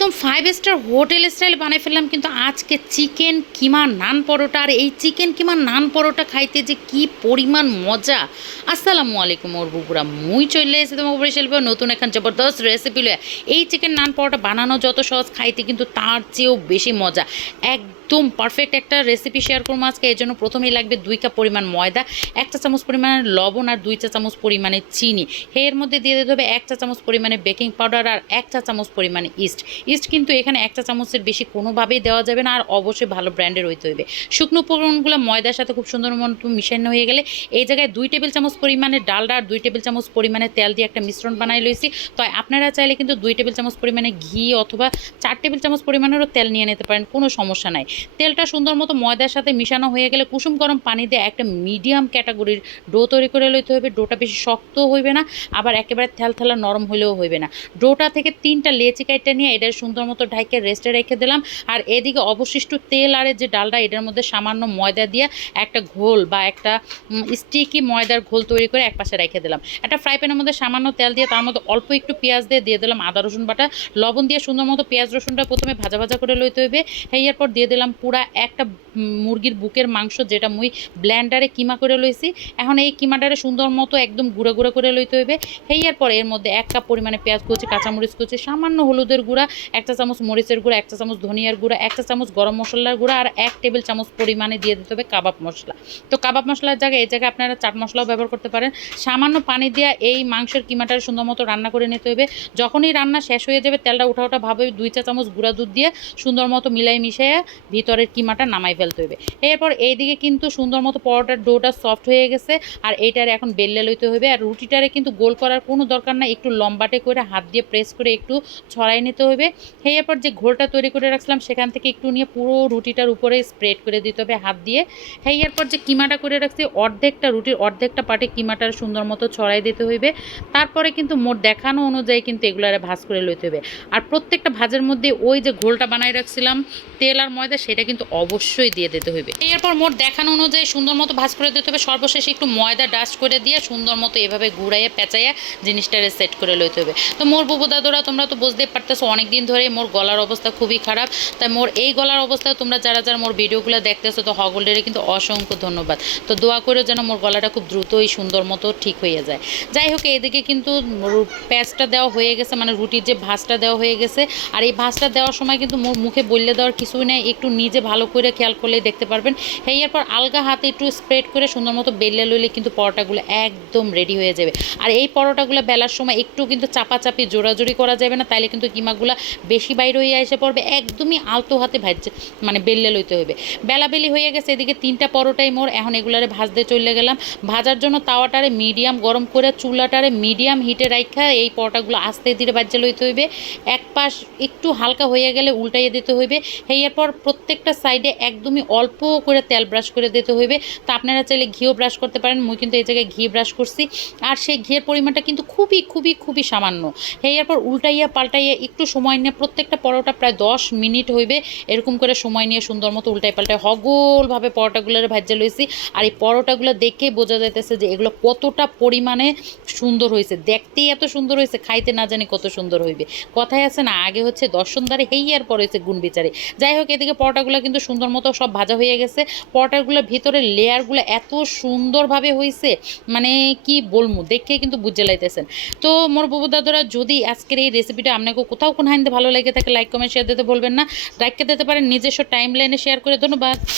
একদম five star hotel style বানিয়ে ফেললাম, কিন্তু আজকে চিকেন কিমা নান পরোটা, আর এই চিকেন কিমা নান পরোটা খাইতে যে কি পরিমাণ মজা। আসসালামু আলাইকুম ওর বুকুরা মুই চলে এসে তোমার উপরে চলবে নতুন এখন জবরদস্ত রেসিপি লয়ে। এই চিকেন নান পরোটা বানানো যত সহজ, খাইতে কিন্তু তার চেয়েও বেশি মজা। একদম পারফেক্ট একটা রেসিপি শেয়ার করব আজকে। এর জন্য প্রথমেই লাগবে দুই কাপ পরিমাণ ময়দা এক চা চামচ পরিমাণের লবণ আর দুই চা চামচ পরিমাণে চিনি। এর মধ্যে দিয়ে দিতে হবে এক চা চামচ পরিমাণে বেকিং পাউডার আর এক চা চামচ পরিমাণে ইস্ট ইস্ট কিন্তু এখানে এক চা চামচের বেশি কোনোভাবেই দেওয়া যাবে না আর অবশ্যই ভালো ব্র্যান্ডের হইতে হবে শুকনো উপকরণগুলো ময়দার সাথে খুব সুন্দর মতো মিশানো হয়ে গেলে এই জায়গায় দুই টেবিল চামচ পরিমাণে ডালডা আর দুই টেবিল চামচ পরিমাণে তেল দিয়ে একটা মিশ্রণ বানাই লইছি। তো আপনারা চাইলে কিন্তু দুই টেবিল চামচ পরিমাণে ঘি অথবা চার টেবিল চামচ পরিমাণেরও তেল নিয়ে নিতে পারেন, কোনো সমস্যা নাই। তেলটা সুন্দর মতো ময়দার সাথে মিশানো হয়ে গেলে কুসুম গরম পানি দিয়ে একটা মিডিয়াম ক্যাটাগরির ডো তৈরি করে লইতে হবে। ডোটা বেশি শক্ত হইবে না, আবার একেবারে থেল থেলা নরম হলেও হইবে না। ডোটা থেকে তিনটা লেচি কাইটটা নিয়ে এটা সুন্দর মতো ঢাইকে রেস্টে রেখে দিলাম। আর এদিকে অবশিষ্ট তেল আর যে ডালটা, এটার মধ্যে সামান্য ময়দা দিয়ে একটা ঘোল বা একটা স্টিকি ময়দার ঘোল তৈরি করে এক পাশে রেখে দিলাম। একটা ফ্রাই প্যানের মধ্যে সামান্য তেল দিয়ে তার মধ্যে অল্প একটু পেঁয়াজ দিয়ে দিয়ে দিলাম আদা রসুন বাটা। লবণ দিয়ে সুন্দর মতো পেঁয়াজ রসুনটা প্রথমে ভাজা ভাজা করে লইতে হইবে। হেয়ার পর দিয়ে দিলাম পুরা একটা মুরগির বুকের মাংস যেটা মুই ব্ল্যান্ডারে কিমা করে লইছি। এখন এই কিমাটারে সুন্দর মতো একদম গুঁড়া গুঁড়া করে লইতে হইবে। হেয়ার পর এর মধ্যে এক কাপ পরিমাণে পেঁয়াজ কুচি, কাঁচামরিচ কুচি, সামান্য হলুদের গুঁড়া, একটা চামচ মরিচের গুঁড়া, একটা চামচ ধনিয়ার গুঁড়া, একটা চামচ গরম মশলার গুঁড়া আর এক টেবিল চামচ পরিমাণে দিয়ে দিতে হবে কাবাব মশলা। তো কাবাব মশলার জায়গায়, এই জায়গায় আপনারা চাট মশলাও ব্যবহার করতে পারেন। সামান্য পানি দিয়ে এই মাংসের কিমাটার সুন্দর মতো রান্না করে নিতে হবে যখনই রান্না শেষ হয়ে যাবে, তেলটা উঠা উঠা ভাবে দুই চা চামচ গুঁড়া দুধ দিয়ে সুন্দর মতো মিলাই মিশিয়ে ভিতরের কিমাটা নামাই ফেলতে হবে এরপর এইদিকে কিন্তু সুন্দর মতো পরোটার ডোটা সফট হয়ে গেছে, আর এইটারে এখন বেললে লইতে হবে আর রুটিটারে কিন্তু গোল করার কোনো দরকার না একটু লম্বাটে করে হাত দিয়ে প্রেস করে একটু ছড়াই নিতে হবে এরপর যে ঘোলটা তৈরি করে রাখছিলাম, সেখান থেকে একটু নিয়ে পুরো রুটিটার উপরে স্প্রেড করে দিতে হবে হাত দিয়ে। হ্যাঁ এরপর যে কিমাটা করে রাখছি, অর্ধেকটা রুটির অর্ধেকটা পাটে কিমাটার সুন্দর মতো ছড়াই দিতে হইবে। তারপরে কিন্তু মোট দেখানো অনুযায়ী কিন্তু এগুলারে ভাজ করে লইতে হবে আর প্রত্যেকটা ভাজের মধ্যে ওই যে ঘোলটা বানাই রাখছিলাম, তেল আর ময়দা সেটা কিন্তু অবশ্যই দিয়ে দিতে হইবে। এরপর মোট দেখানো অনুযায়ী সুন্দর মতো ভাজ করে দিতে হবে। সর্বশেষে একটু ময়দা ডাস্ট করে দিয়ে সুন্দর মতো এভাবে ঘুরাইয়া, পেঁচাইয়া জিনিসটারে সেট করে লইতে হবে তো মোর বুবু দাদুরা, তোমরা তো বুঝতেই পারতেছো অনেক দিন ধরে মোর গলার অবস্থা খুবই খারাপ। তাই মোর এই গলার অবস্থা তোমরা যারা যারা মোর ভিডিওগুলো দেখতেছো, তো হগলেরে কিন্তু অসংখ্য ধন্যবাদ। তো দোয়া করে যেন মোর গলাটা খুব দ্রুতই সুন্দর মতো ঠিক হয়ে যায়। যাই হোক এদিকে কিন্তু প্যাঁচটা দেওয়া হয়ে গেছে মানে রুটির যে ভাঁজটা দেওয়া হয়ে গেছে, আর এই ভাঁজটা দেওয়ার সময় কিন্তু মোর মুখে বললে দেওয়ার কিছুই নেই, একটু নিজে ভালো করে খেয়াল করলেই দেখতে পারবেন। হ্যাঁ এরপর আলগা হাতে একটু স্প্রেড করে সুন্দর মতো বেললে লইলে কিন্তু পরোটাগুলো একদম রেডি হয়ে যাবে। আর এই পরোটাগুলো বেলার সময় একটু কিন্তু চাপাচাপি, জোড়াজোড়ি করা যাবে না, তাইলে কিন্তু কিমাগুলা বেশি বাইরে হয়ে এসে পড়বে, একদমই আলতো হাতে ভাজছে মানে বেললে লইতে হবে। বেলাবেলি হয়ে গেছে, এদিকে তিনটা পরোটাই মোর, এখন এগুলারে ভাজতে চলে গেলাম। ভাজার জন্য তাওয়াটারে মিডিয়াম গরম করে চুলাটারে মিডিয়াম হিটে রাখা এই পরোটাগুলো আস্তে ধীরে বাজ্যে লইতে হইবে। এক পাশ একটু হালকা হয়ে গেলে উল্টাইয়ে দিতে হইবে। এরপর প্রত্যেকটা সাইডে একদমই অল্প করে তেল ব্রাশ করে দিতে হইবে। তো আপনারা চাইলে ঘিও ব্রাশ করতে পারেন। মুই কিন্তু এই জায়গায় ঘি ব্রাশ করছি। আর সেই ঘিয়ের পরিমাণটা কিন্তু খুবই খুবই খুবই সামান্য। এরপর উল্টাইয়া পাল্টাইয়া একটু সময় নিয়ে প্রত্যেকটা পরোটা প্রায় দশ মিনিট হইবে। এরকম করে সময় নিয়ে সুন্দর মতো উল্টাই পাল্টায় হগলভাবে পরোটাগুলোর ভাজ্যে লইছি। আর এই পরোটাগুলো দেখেই বোঝা যাইতেছে যে এগুলো কতটা পরিমাণে সুন্দর হয়েছে দেখতেই এত সুন্দর হয়েছে খাইতে না জানি কত সুন্দর হইবে। কথায় আছে না, আগে হচ্ছে দর্শনদারে হেইয়ার পর হয়েছে গুণ বিচারে যাই হোক, এদিকে পরোটাগুলো কিন্তু সুন্দর মতো সব ভাজা হয়ে গেছে। পরোটাগুলোর ভিতরে লেয়ারগুলো এত সুন্দরভাবে হয়েছে মানে কি বলমু দেখে কিন্তু বুঝে লাইতেছেন। তো মোর বুবু দাদুরা, যদি আজকের এই রেসিপিটা আপনাকে কোথাও কোন হাইনতে ভালো লেগে থাকে লাইক কমেন্ট শেয়ার দিতে বলবেন না। লাইককে দিতে পারেন, নিজস্ব টাইম লাইনে শেয়ার করে, ধন্যবাদ।